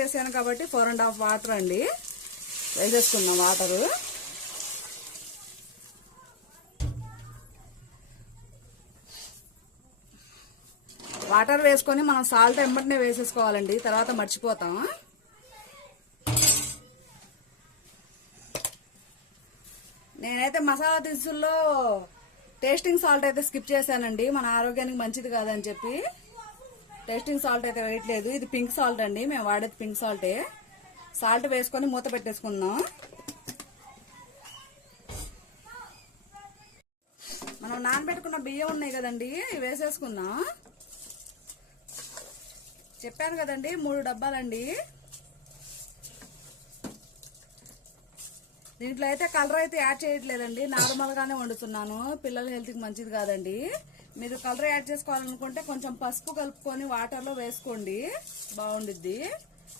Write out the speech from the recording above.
చేశాను కాబట్టి 4.5 వాటర్ అండి వేసేసుకున్నాం. వాటర్ వేసుకొని మనం సాల్ట్ వెంబటనే వేసేసుకోవాలండి, తర్వాత మర్చిపోతాం. నేనైతే మసాలా దినుసుల్లో టేస్టింగ్ సాల్ట్ అయితే స్కిప్ చేశానండి, మన ఆరోగ్యానికి మంచిది కాదని చెప్పి టేస్టింగ్ సాల్ట్ అయితే వేయట్లేదు. ఇది పింక్ సాల్ట్ అండి, మేము వాడేది పింక్ సాల్టే. సాల్ట్ వేసుకొని మూత పెట్టేసుకుందాం. మనం నానబెట్టుకున్న బియ్యం ఉన్నాయి కదండి, ఇవి వేసేసుకుందాం. చెప్పాను కదండి 3 డబ్బాలండి. దీంట్లో అయితే కలర్ అయితే యాడ్ చేయట్లేదండి, నార్మల్ గానే వండుతున్నాను. పిల్లల హెల్త్ కి మంచిది కాదండి. మీరు కలర్ యాడ్ చేసుకోవాలనుకుంటే కొంచెం పసుపు కలుపుకొని వాటర్ లో వేసుకోండి, బాగుండిద్ది.